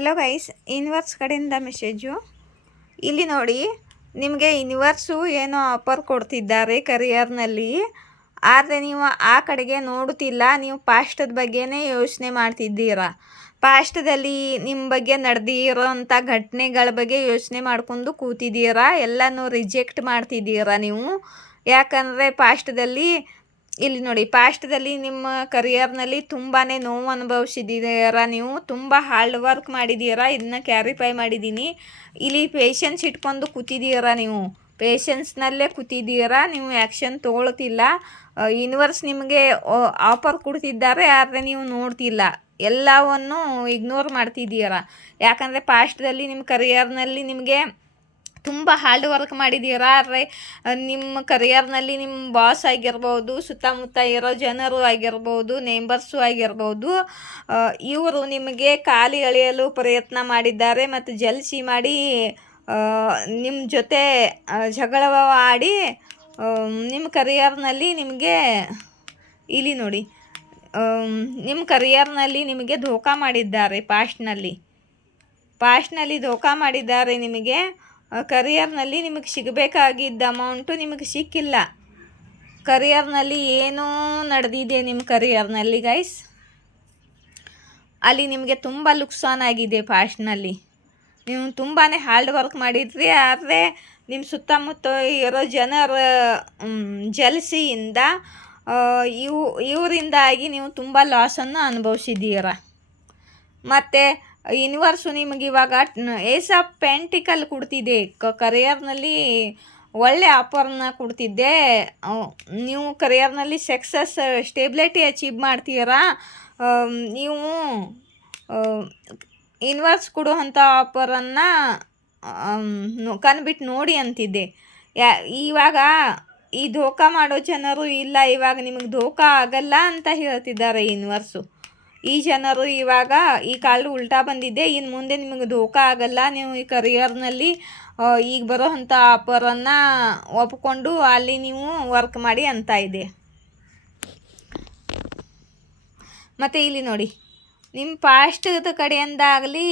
Hello guys, universe ಕಡೆಯಿಂದ message. ಇಲ್ಲಿ ನೋಡಿ, ನಿಮಗೆ ಯೂನಿವರ್ಸು ಏನೋ ಆಫರ್ ಕೊಡ್ತಿದ್ದಾರೆ ಕರಿಯರ್ನಲ್ಲಿ. ಆದರೆ ನೀವು ಆ ಕಡೆಗೆ ನೋಡುತ್ತಿಲ್ಲ, ನೀವು ಪಾಸ್ಟದ ಬಗ್ಗೆನೇ ಯೋಚನೆ ಮಾಡ್ತಿದ್ದೀರಾ. ಪಾಸ್ಟದಲ್ಲಿ ನಿಮ್ಮ ಬಗ್ಗೆ ನಡೆದಿರೋಂಥ ಘಟನೆಗಳ ಬಗ್ಗೆ ಯೋಚನೆ ಮಾಡ್ಕೊಂಡು ಕೂತಿದ್ದೀರಾ. ಎಲ್ಲನೂ ರಿಜೆಕ್ಟ್ ಮಾಡ್ತಿದ್ದೀರಾ ನೀವು. ಯಾಕಂದರೆ ಪಾಸ್ಟದಲ್ಲಿ ಇಲ್ಲಿ ನೋಡಿ, ಪಾಸ್ಟದಲ್ಲಿ ನಿಮ್ಮ ಕರಿಯರ್ನಲ್ಲಿ ತುಂಬಾ ನೋವು ಅನುಭವಿಸಿದ್ದೀರಾ. ನೀವು ತುಂಬ ಹಾರ್ಡ್ ವರ್ಕ್ ಮಾಡಿದ್ದೀರಾ. ಇದನ್ನ ಕ್ಯಾರಿಫೈ ಮಾಡಿದ್ದೀನಿ. ಇಲ್ಲಿ ಪೇಷನ್ಸ್ ಇಟ್ಕೊಂಡು ಕೂತಿದ್ದೀರಾ. ನೀವು ಪೇಷನ್ಸ್ನಲ್ಲೇ ಕೂತಿದ್ದೀರಾ. ನೀವು ಆ್ಯಕ್ಷನ್ ತೊಗೊಳ್ತಿಲ್ಲ. ಯೂನಿವರ್ಸ್ ನಿಮಗೆ ಆಫರ್ ಕೊಡ್ತಿದ್ದಾರೆ, ಆದರೆ ನೀವು ನೋಡ್ತಿಲ್ಲ. ಎಲ್ಲವನ್ನು ಇಗ್ನೋರ್ ಮಾಡ್ತಿದ್ದೀರಾ. ಯಾಕಂದರೆ ಪಾಸ್ಟದಲ್ಲಿ ನಿಮ್ಮ ಕರಿಯರ್ನಲ್ಲಿ ನಿಮಗೆ ತುಂಬ ಹಾರ್ಡ್ ವರ್ಕ್ ಮಾಡಿದ್ದೀರಾ. ಆದರೆ ನಿಮ್ಮ ಕರಿಯರ್ನಲ್ಲಿ ನಿಮ್ಮ ಬಾಸ್ ಆಗಿರ್ಬೋದು, ಸುತ್ತಮುತ್ತ ಇರೋ ಜನರು ಆಗಿರ್ಬೋದು, ನೇಬರ್ಸು ಆಗಿರ್ಬೋದು, ಇವರು ನಿಮಗೆ ಕಾಲು ಎಳೆಯಲು ಪ್ರಯತ್ನ ಮಾಡಿದ್ದಾರೆ ಮತ್ತು ಜಲ್ಸಿ ಮಾಡಿ ನಿಮ್ಮ ಜೊತೆ ಜಗಳವಾಡಿ ನಿಮ್ಮ ಕರಿಯರ್ನಲ್ಲಿ ನಿಮಗೆ ಇಲ್ಲಿ ನೋಡಿ, ನಿಮ್ಮ ಕರಿಯರ್ನಲ್ಲಿ ನಿಮಗೆ ಧೋಕಾ ಮಾಡಿದ್ದಾರೆ. ಪಾಸ್ಟ್ನಲ್ಲಿ ಧೋಕಾ ಮಾಡಿದ್ದಾರೆ. ನಿಮಗೆ ಕರಿಯರ್ನಲ್ಲಿ ನಿಮಗೆ ಸಿಗಬೇಕಾಗಿದ್ದ ಅಮೌಂಟು ನಿಮಗೆ ಸಿಕ್ಕಿಲ್ಲ. ಕರಿಯರ್ನಲ್ಲಿ ಏನೂ ನಡೆದಿದೆ ನಿಮ್ಮ ಕರಿಯರ್ನಲ್ಲಿ ಗೈಸ್. ಅಲ್ಲಿ ನಿಮಗೆ ತುಂಬ ಲುಕ್ಸಾನಾಗಿದೆ. ಪಾಸ್ಟ್ನಲ್ಲಿ ನೀವು ತುಂಬಾ ಹಾರ್ಡ್ ವರ್ಕ್ ಮಾಡಿದ್ರಿ, ಆದರೆ ನಿಮ್ಮ ಸುತ್ತಮುತ್ತ ಇರೋ ಜನರ ಜಲಸಿಯಿಂದ ಇವರಿಂದಾಗಿ ನೀವು ತುಂಬ ಲಾಸನ್ನು ಅನುಭವಿಸಿದ್ದೀರ. ಮತ್ತು ಯೂನಿವರ್ಸು ನಿಮಗೆ ಇವಾಗ ಏಸ್ ಆಫ್ ಪೆಂಟಿಕಲ್ ಕೊಡ್ತಿದೆ. ಕರಿಯರ್ನಲ್ಲಿ ಒಳ್ಳೆ ಆಫರ್ನ ಕೊಡ್ತಿದ್ದೆ. ನೀವು ಕರಿಯರ್ನಲ್ಲಿ ಸಕ್ಸಸ್ ಸ್ಟೇಬಿಲಿಟಿ ಅಚೀವ್ ಮಾಡ್ತೀರಾ. ನೀವು ಯೂನಿವರ್ಸ್ ಕೊಡುವಂಥ ಆಫರನ್ನು ಕಣ್ಬಿಟ್ಟು ನೋಡಿ ಅಂತಿದ್ದೆ. ಇವಾಗ ಈ ಧೋಕಾ ಮಾಡೋ ಜನರು ಇಲ್ಲ, ಇವಾಗ ನಿಮಗೆ ಧೋಕಾ ಆಗಲ್ಲ ಅಂತ ಹೇಳ್ತಿದ್ದಾರೆ ಯೂನಿವರ್ಸು. ಈ ಜನರು ಇವಾಗ ಈ ಕಾಲು ಉಲ್ಟಾ ಬಂದಿದೆ. ಇನ್ನು ಮುಂದೆ ನಿಮಗೆ ಧೋಕಾ ಆಗಲ್ಲ. ನೀವು ಈ ಕರಿಯರ್ನಲ್ಲಿ ಈಗ ಬರೋ ಅಂಥ ಆಫರನ್ನು ಒಪ್ಕೊಂಡು ಅಲ್ಲಿ ನೀವು ವರ್ಕ್ ಮಾಡಿ ಅಂತ ಇದೆ. ಮತ್ತು ಇಲ್ಲಿ ನೋಡಿ, ನಿಮ್ಮ ಪಾಸ್ಟದ ಕಡೆಯಿಂದಾಗಲಿ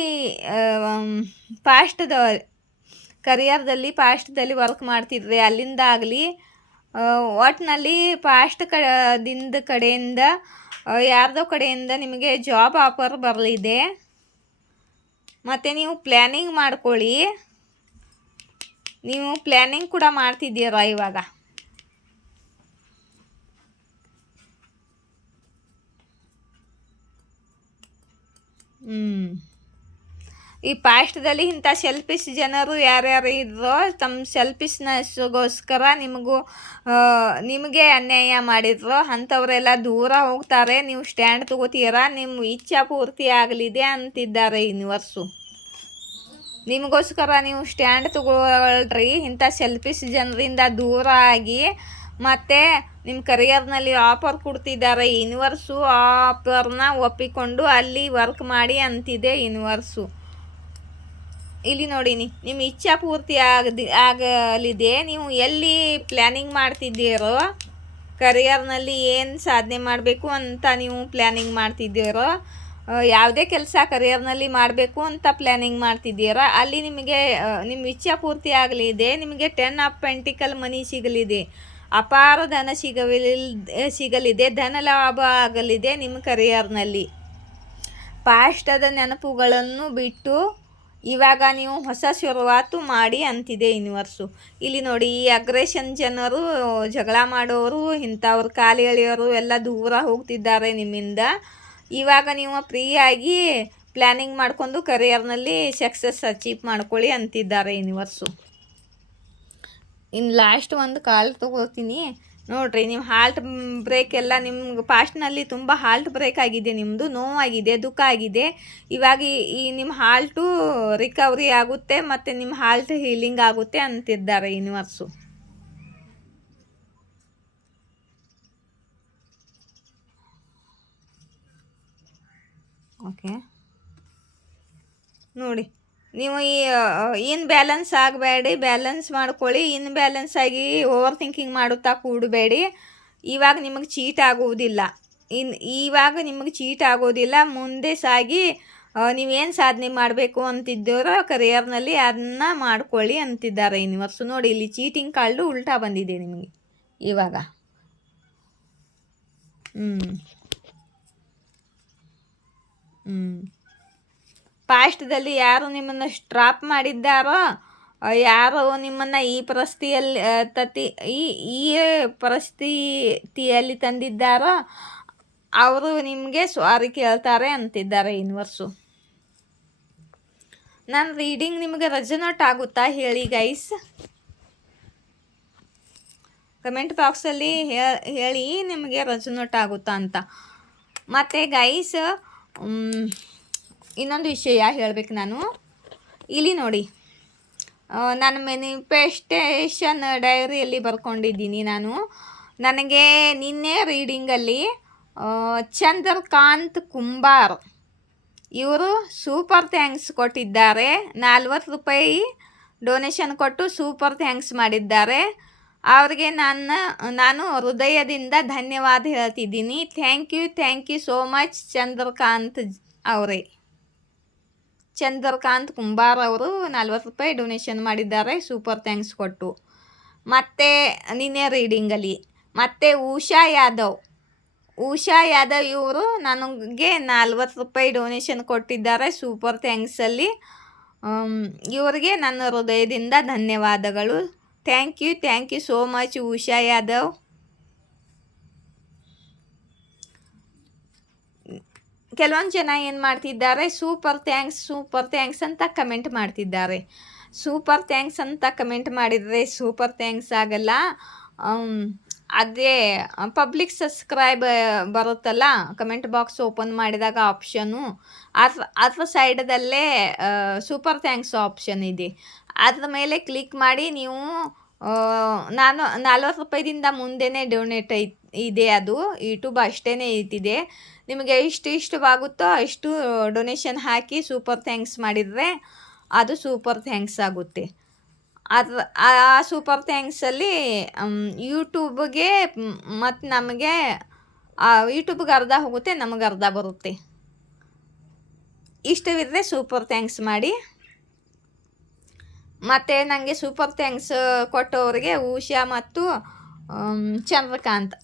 ಕರಿಯರ್ದಲ್ಲಿ ಪಾಸ್ಟದಲ್ಲಿ ವರ್ಕ್ ಮಾಡ್ತಿದ್ರೆ ಅಲ್ಲಿಂದ ಆಗಲಿ, ಒಟ್ಟಿನಲ್ಲಿ ಪಾಸ್ಟ್ ಕಡೆಯಿಂದ ಯಾರ್ದೋ ಕಡೆಯಿಂದ ನಿಮಗೆ ಜಾಬ್ ಆಫರ್ ಬರಲಿದೆ. ಮತ್ತು ನೀವು ಪ್ಲ್ಯಾನಿಂಗ್ ಮಾಡ್ಕೊಳ್ಳಿ. ನೀವು ಪ್ಲ್ಯಾನಿಂಗ್ ಕೂಡ ಮಾಡ್ತಿದ್ದೀರಾ ಇವಾಗ. ಈ ಪಾಸ್ಟದಲ್ಲಿ ಇಂಥ ಸೆಲ್ಫಿಶ್ ಜನರು ಯಾರ್ಯಾರು ಇದ್ರೋ ತಮ್ಮ ಸೆಲ್ಫಿಶ್ನೆಸ್ಗೋಸ್ಕರ ನಿಮಗೆ ಅನ್ಯಾಯ ಮಾಡಿದ್ರು ಅಂಥವರೆಲ್ಲ ದೂರ ಹೋಗ್ತಾರೆ. ನೀವು ಸ್ಟ್ಯಾಂಡ್ ತಗೋತೀರಾ. ನಿಮ್ಮ ಇಚ್ಛಾ ಪೂರ್ತಿ ಆಗಲಿದೆ ಅಂತಿದ್ದಾರೆ ಯೂನಿವರ್ಸು. ನಿಮಗೋಸ್ಕರ ನೀವು ಸ್ಟ್ಯಾಂಡ್ ತಗೊಳ್ರಿ. ಇಂಥ ಸೆಲ್ಫಿಶ್ ಜನರಿಂದ ದೂರ ಆಗಿ, ಮತ್ತು ನಿಮ್ಮ ಕರಿಯರ್ನಲ್ಲಿ ಆಫರ್ ಕೊಡ್ತಿದ್ದಾರೆ ಯೂನಿವರ್ಸು. ಆ ಆಫರ್ನ ಒಪ್ಪಿಕೊಂಡು ಅಲ್ಲಿ ವರ್ಕ್ ಮಾಡಿ ಅಂತಿದೆ ಯೂನಿವರ್ಸು. ಇಲ್ಲಿ ನೋಡಿ, ನಿಮ್ಮ ಇಚ್ಛಾ ಪೂರ್ತಿ ಆಗಲಿದೆ. ನೀವು ಎಲ್ಲಿ ಪ್ಲ್ಯಾನಿಂಗ್ ಮಾಡ್ತಿದ್ದೀರೋ, ಕರಿಯರ್ನಲ್ಲಿ ಏನು ಸಾಧನೆ ಮಾಡಬೇಕು ಅಂತ ನೀವು ಪ್ಲ್ಯಾನಿಂಗ್ ಮಾಡ್ತಿದ್ದೀರೋ, ಯಾವುದೇ ಕೆಲಸ ಕರಿಯರ್ನಲ್ಲಿ ಮಾಡಬೇಕು ಅಂತ ಪ್ಲ್ಯಾನಿಂಗ್ ಮಾಡ್ತಿದ್ದೀರಾ, ಅಲ್ಲಿ ನಿಮಗೆ ನಿಮ್ಮ ಇಚ್ಛಾ ಪೂರ್ತಿ ಆಗಲಿದೆ. ನಿಮಗೆ 10 ಆಫ್ ಪೆಂಟಿಕಲ್ ಮನಿ ಸಿಗಲಿದೆ. ಅಪಾರ ಧನ ಸಿಗಲಿದೆ. ಧನ ಲಾಭ ಆಗಲಿದೆ ನಿಮ್ಮ ಕರಿಯರ್ನಲ್ಲಿ. ಪಾಸ್ಟದ ನೆನಪುಗಳನ್ನು ಬಿಟ್ಟು ಇವಾಗ ನೀವು ಹೊಸ ಶುರುವಾತು ಮಾಡಿ ಅಂತಿದೆ ಯೂನಿವರ್ಸು. ಇಲ್ಲಿ ನೋಡಿ, ಈ ಅಗ್ರೆಷನ್ ಜನರು, ಜಗಳ ಮಾಡೋರು, ಇಂಥವ್ರು ಕಾಲು ಎಳೆಯೋರು ಎಲ್ಲ ದೂರ ಹೋಗ್ತಿದ್ದಾರೆ ನಿಮ್ಮಿಂದ. ಇವಾಗ ನೀವು ಫ್ರೀಯಾಗಿ ಪ್ಲ್ಯಾನಿಂಗ್ ಮಾಡ್ಕೊಂಡು ಕರಿಯರ್ನಲ್ಲಿ ಸಕ್ಸಸ್ ಅಚೀವ್ ಮಾಡ್ಕೊಳ್ಳಿ ಅಂತಿದ್ದಾರೆ ಯೂನಿವರ್ಸು. ಇನ್ನು ಲಾಸ್ಟ್ ಒಂದು ಕಾಲ್ ತೊಗೋತೀನಿ ನೋಡಿರಿ. ನಿಮ್ಮ ಹಾಲ್ಟ್ ಬ್ರೇಕ್ ಎಲ್ಲ ನಿಮ್ಗೆ ಪಾಸ್ಟ್ನಲ್ಲಿ ತುಂಬ ಹಾಲ್ಟ್ ಬ್ರೇಕ್ ಆಗಿದೆ. ನಿಮ್ಮದು ನೋವಾಗಿದೆ, ದುಃಖ ಆಗಿದೆ. ಇವಾಗ ಈ ನಿಮ್ಮ ಹಾಲ್ಟು ರಿಕವರಿ ಆಗುತ್ತೆ ಮತ್ತು ನಿಮ್ಮ ಹಾಲ್ಟ್ ಹೀಲಿಂಗ್ ಆಗುತ್ತೆ ಅಂತಿದ್ದಾರೆ ಯೂನಿವರ್ಸು. ಓಕೆ ನೋಡಿ, ನೀವು ಇನ್ ಬ್ಯಾಲೆನ್ಸ್ ಆಗಬೇಡಿ, ಬ್ಯಾಲೆನ್ಸ್ ಮಾಡ್ಕೊಳ್ಳಿ. ಇನ್ ಬ್ಯಾಲೆನ್ಸ್ ಆಗಿ ಓವರ್ ಥಿಂಕಿಂಗ್ ಮಾಡುತ್ತಾ ಕೂಡಬೇಡಿ. ಇವಾಗ ನಿಮಗೆ ಚೀಟ್ ಆಗುವುದಿಲ್ಲ. ಇವಾಗ ನಿಮಗೆ ಚೀಟ್ ಆಗೋದಿಲ್ಲ. ಮುಂದೆ ಸಾಗಿ ನೀವೇನು ಸಾಧನೆ ಮಾಡಬೇಕು ಅಂತಿದ್ದೀರೋ ಕರಿಯರ್ನಲ್ಲಿ ಅದನ್ನ ಮಾಡ್ಕೊಳ್ಳಿ ಅಂತಿದ್ದಾರೆ ಯೂನಿವರ್ಸು. ನೋಡಿ ಇಲ್ಲಿ ಚೀಟಿಂಗ್ ಕಾರ್ಡು ಉಲ್ಟಾ ಬಂದಿದೆ ನಿಮಗೆ ಇವಾಗ. ಪಾಸ್ಟ್ದಲ್ಲಿ ಯಾರು ನಿಮ್ಮನ್ನು ಸ್ಟ್ರಾಪ್ ಮಾಡಿದ್ದಾರೋ, ಯಾರು ನಿಮ್ಮನ್ನು ಈ ಪರಿಸ್ಥಿತಿಯಲ್ಲಿ ಈ ಪರಿಸ್ಥಿತಿಯಲ್ಲಿ ತಂದಿದ್ದಾರೋ ಅವರು ನಿಮಗೆ ಸಾರಿ ಕೇಳ್ತಾರೆ ಅಂತಿದ್ದಾರೆ ಯೂನಿವರ್ಸು. ನನ್ನ ರೀಡಿಂಗ್ ನಿಮಗೆ ರೆಸೊನೇಟ್ ಆಗುತ್ತಾ ಹೇಳಿ ಗೈಸ್, ಕಮೆಂಟ್ ಬಾಕ್ಸಲ್ಲಿ ಹೇಳಿ ನಿಮಗೆ ರೆಸೊನೇಟ್ ಆಗುತ್ತಾ ಅಂತ. ಮತ್ತು ಗೈಸ್ ಇನ್ನೊಂದು ವಿಷಯ ಹೇಳಬೇಕು ನಾನು. ಇಲ್ಲಿ ನೋಡಿ, ನಾನು ಮ್ಯಾನಿಫೆಸ್ಟೇಷನ್ ಡೈರಿಯಲ್ಲಿ ಬರ್ಕೊಂಡಿದ್ದೀನಿ ನಾನು. ನನಗೆ ನಿನ್ನೆ ರೀಡಿಂಗಲ್ಲಿ ಚಂದ್ರಕಾಂತ್ ಕುಂಬಾರ್ ಇವರು ಸೂಪರ್ ಥ್ಯಾಂಕ್ಸ್ ಕೊಟ್ಟಿದ್ದಾರೆ. 40 ರೂಪಾಯಿ ಡೊನೇಷನ್ ಕೊಟ್ಟು ಸೂಪರ್ ಥ್ಯಾಂಕ್ಸ್ ಮಾಡಿದ್ದಾರೆ. ಅವ್ರಿಗೆ ನಾನು ಹೃದಯದಿಂದ ಧನ್ಯವಾದ ಹೇಳ್ತಿದ್ದೀನಿ. Thank you so much Chandrakant ಅವರೇ. ಚಂದ್ರಕಾಂತ್ ಕುಂಬಾರ್ ಅವರು 40 ರೂಪಾಯಿ ಡೊನೇಷನ್ ಮಾಡಿದ್ದಾರೆ ಸೂಪರ್ ಥ್ಯಾಂಕ್ಸ್ ಕೊಟ್ಟು. ಮತ್ತು ನಿನ್ನೆ ರೀಡಿಂಗಲ್ಲಿ ಮತ್ತು ಉಷಾ ಯಾದವ್ ಇವರು ನನಗೆ 40 ರೂಪಾಯಿ ಡೊನೇಷನ್ ಕೊಟ್ಟಿದ್ದಾರೆ ಸೂಪರ್ ಥ್ಯಾಂಕ್ಸಲ್ಲಿ. ಇವರಿಗೆ ನನ್ನ ಹೃದಯದಿಂದ ಧನ್ಯವಾದಗಳು. Thank you so much Usha Yadav. ಕೆಲವೊಂದು ಜನ ಏನು ಮಾಡ್ತಿದ್ದಾರೆ, ಸೂಪರ್ ಥ್ಯಾಂಕ್ಸ್ ಅಂತ ಕಮೆಂಟ್ ಮಾಡ್ತಿದ್ದಾರೆ. ಸೂಪರ್ ಥ್ಯಾಂಕ್ಸ್ ಅಂತ ಕಮೆಂಟ್ ಮಾಡಿದರೆ ಸೂಪರ್ ಥ್ಯಾಂಕ್ಸ್ ಆಗಲ್ಲ. ಅದೇ ಪಬ್ಲಿಕ್ ಸಬ್ಸ್ಕ್ರೈಬ್ ಬರುತ್ತಲ್ಲ, ಕಮೆಂಟ್ ಬಾಕ್ಸ್ ಓಪನ್ ಮಾಡಿದಾಗ ಆಪ್ಷನ್ನು, ಅದ್ರ ಸೈಡಲ್ಲೇ ಸೂಪರ್ ಥ್ಯಾಂಕ್ಸ್ ಆಪ್ಷನ್ ಇದೆ. ಅದ್ರ ಮೇಲೆ ಕ್ಲಿಕ್ ಮಾಡಿ ನೀವು ನಾನು 40 ರೂಪಾಯಿದಿಂದ ಮುಂದೆನೇ ಡೊನೇಟ್ ಇದೆ. ಅದು ಯೂಟ್ಯೂಬ್ ಅಷ್ಟೇ ಇಟ್ಟಿದೆ. ನಿಮಗೆ ಇಷ್ಟವಾಗುತ್ತೋ ಅಷ್ಟು ಡೊನೇಷನ್ ಹಾಕಿ ಸೂಪರ್ ಥ್ಯಾಂಕ್ಸ್ ಮಾಡಿದರೆ ಅದು ಸೂಪರ್ ಥ್ಯಾಂಕ್ಸ್ ಆಗುತ್ತೆ. ಆ ಸೂಪರ್ ಥ್ಯಾಂಕ್ಸಲ್ಲಿ ಯೂಟ್ಯೂಬ್ಗೆ ಮತ್ತು ನಮಗೆ ಯೂಟ್ಯೂಬ್ಗೆ ಅರ್ಧ ಹೋಗುತ್ತೆ, ನಮಗೆ ಅರ್ಧ ಬರುತ್ತೆ. ಇಷ್ಟವಿದ್ದರೆ ಸೂಪರ್ ಥ್ಯಾಂಕ್ಸ್ ಮಾಡಿ. ಮತ್ತು ನನಗೆ ಸೂಪರ್ ಥ್ಯಾಂಕ್ಸ್ ಕೊಟ್ಟವರಿಗೆ ಉಷಾ ಮತ್ತು ಚಂದ್ರಕಾಂತ್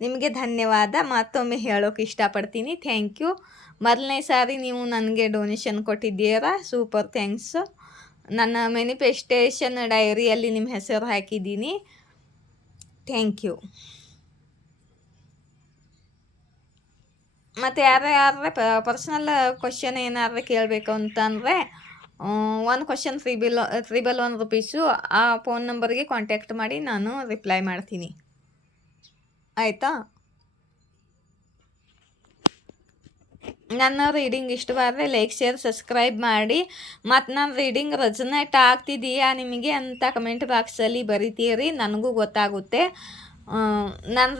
ನಿಮಗೆ ಧನ್ಯವಾದ ಮತ್ತೊಮ್ಮೆ ಹೇಳೋಕೆ ಇಷ್ಟಪಡ್ತೀನಿ. Thank you. ಮೊದಲನೇ ಸಾರಿ ನೀವು ನನಗೆ ಡೊನೇಷನ್ ಕೊಟ್ಟಿದ್ದೀರಾ, ಸೂಪರ್ ಥ್ಯಾಂಕ್ಸ್. ನನ್ನ ಮ್ಯಾನಿಫೆಸ್ಟೇಷನ್ ಡೈರಿಯಲ್ಲಿ ನಿಮ್ಮ ಹೆಸರು ಹಾಕಿದ್ದೀನಿ. Thank you. ಮತ್ತು ಯಾರೇ ಪರ್ಸ್ನಲ್ ಕ್ವಶನ್ ಏನಾದರೂ ಕೇಳಬೇಕು ಅಂತಂದರೆ 1 ಕ್ವಶನ್ 311 ರೂಪೀಸು. ಆ ಫೋನ್ ನಂಬರ್ಗೆ ಕಾಂಟ್ಯಾಕ್ಟ್ ಮಾಡಿ ನಾನು ರಿಪ್ಲೈ ಮಾಡ್ತೀನಿ, ಆಯಿತಾ? ನನ್ನ ರೀಡಿಂಗ್ ಇಷ್ಟವಾದರೆ ಲೈಕ್ ಶೇರ್ ಸಬ್ಸ್ಕ್ರೈಬ್ ಮಾಡಿ. ಮತ್ತು ನನ್ನ ರೀಡಿಂಗ್ ರೆಸೊನೇಟ್ ಆಗ್ತಿದೆಯಾ ನಿಮಗೆ ಅಂತ ಕಮೆಂಟ್ ಬಾಕ್ಸಲ್ಲಿ ಬರಿತೀರಿ, ನನಗೂ ಗೊತ್ತಾಗುತ್ತೆ ನನ್ನ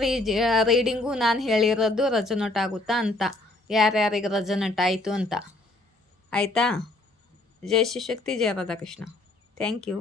ರೀಡಿಂಗು ನಾನು ಹೇಳಿರೋದು ರೆಸೊನೇಟ್ ಆಗುತ್ತಾ ಅಂತ, ಯಾರ್ಯಾರಿಗೆ ರೆಸೊನೇಟ್ ಆಯಿತು ಅಂತ, ಆಯಿತಾ? ಜೈ ಶಿವಶಕ್ತಿ, ಜಯ ರಾಧಾಕೃಷ್ಣ. Thank you.